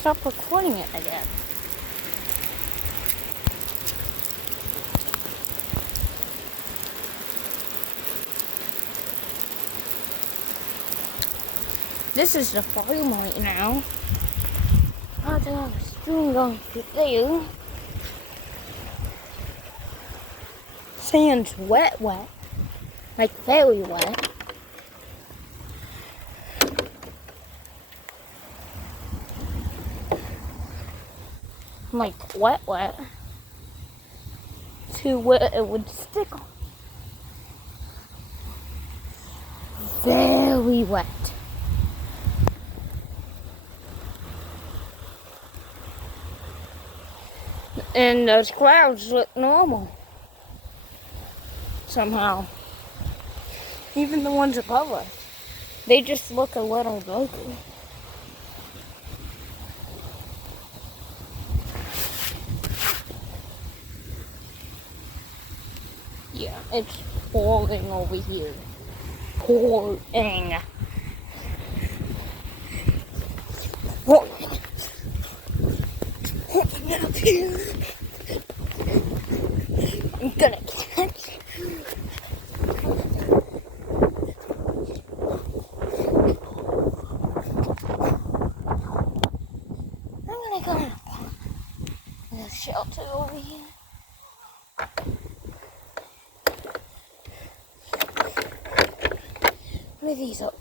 stop recording it again. This is the farm right now. I think I was doing going through there. Sand's wet. Like very wet. Like wet. Too wet it would stick on. Very wet. And those clouds look normal. Somehow. Even the ones above us. They just look a little broken. Yeah, it's pouring over here. Pouring. Up here. I'm gonna catch. I'm gonna go in the shelter over here. What are these up?